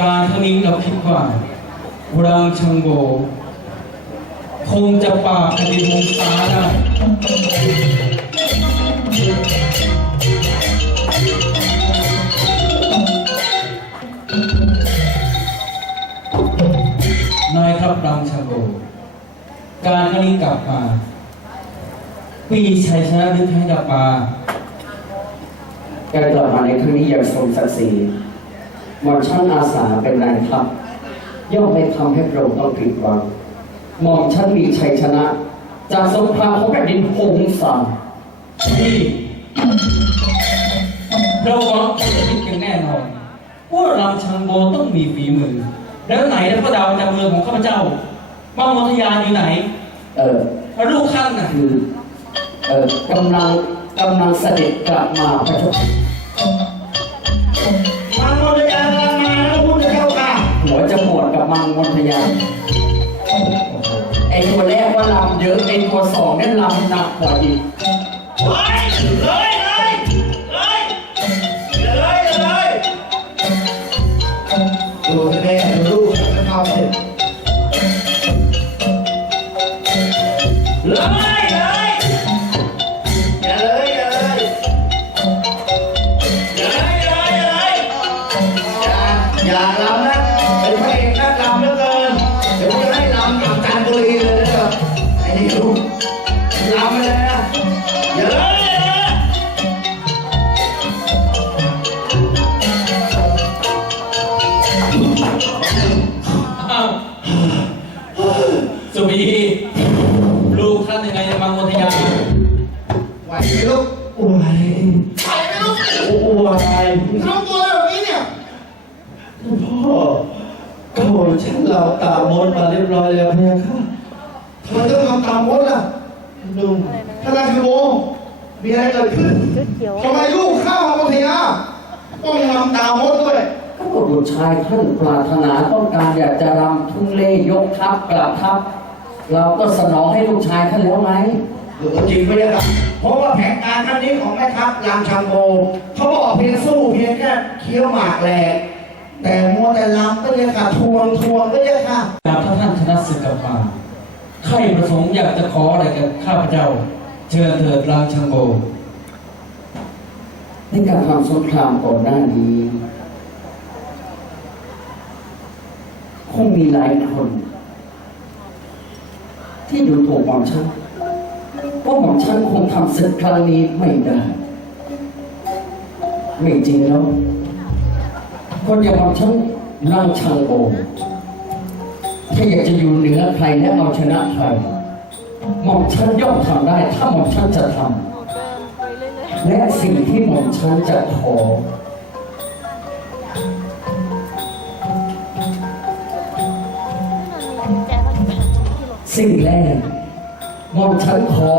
การทั้งนี้เราคิดว่ารังชังโบ คงจะปราบแผ่นดินวงศาได้นายครับรังชังโบ การครั้งนี้กลับมาปีชัยชนะหรือแพ้ดับปา การกลับมาในครั้งนี้อย่างสมศักดิ์ศรีหมอมช่างอาสาเป็นนายทัพย่อมไม่ทำให้พระองค์ต้องผิดหวังหม่อมช่างมีชัยชนะ จากสงครามของแผ่นดินพงศาที่เราหวังจะคิดกันแน่นอนว่ารังชังโบต้องมีฝีมือ แล้วไหนแล้วพระดาวประจำเมืองของข้าพเจ้ามังมทยานอยู่ไหน เออแล้วลูกท่านน่ะคือเออกำลังกำลังเสด็จกลับมาพระเจ้า มดกับมังมนทยาไอตัวแรกว่าลำเยอะไอตัวสองนั่นลำหนักกว่าอีกเฮ้ยเลยเลยเลยเลยเลยดูแม่ดูลูกจะเข้าเสร็จเลยเลย นี่ลูกลำเลยนะอย่าเลย อ้าวสุบีลูกท่านยังไงในมังมทยานไหวไหมลูกไหวไหวไหมลูกไหวทำตัวแบบนี้เนี่ยพ่อก็ผมฉันเราตามมดมาเรียบร้อยแล้วเนี่ยค่ะ ทำไมต้องทำตามมดล่ะลุงท่านราชวงศ์มีอะไรเกิดขึ้นทำไมลูกข้าวมาพัทยาต้องทำตามมดด้วยก็บุตรชายท่านปรารถนาต้องการอยากจะรำทุ่งเล่ยกทัพกลับทัพ เราก็สนองให้ลูกชายท่านแล้วไหมหรือจริงไม่ได้ครับเพราะว่าแผนการครั้งนี้ของแม่ทัพยามชังโบเขาบอกเพียงสู้เพียงแค่เคี้ยวหมากแหลกแต่มัวแต่ลำก็ยังค่ะทวงทวงก็ยังค่ะดาบถ้าท่านชนะศึกกลับมา ใครประสงค์อยากจะขออะไรกับข้าพเจ้า เชิญเถิดรังชังโบในการทำสงครามก่อนหน้านี้คงมีหลายคน ที่ดูถูกหม่อมฉันว่าหม่อมฉันคงทำศึกครั้งนี้ไม่ได้ไม่จริงแล้วคนอย่างหม่อมฉันร่างชังโอ ถ้าอยากจะอยู่เหนือใครและเอาชนะใครหม่อมฉันย่อมทำได้ ถ้าหม่อมฉันจะทำและสิ่งที่หม่อมฉันจะขอสิ่งแรกหม่อมฉันขอ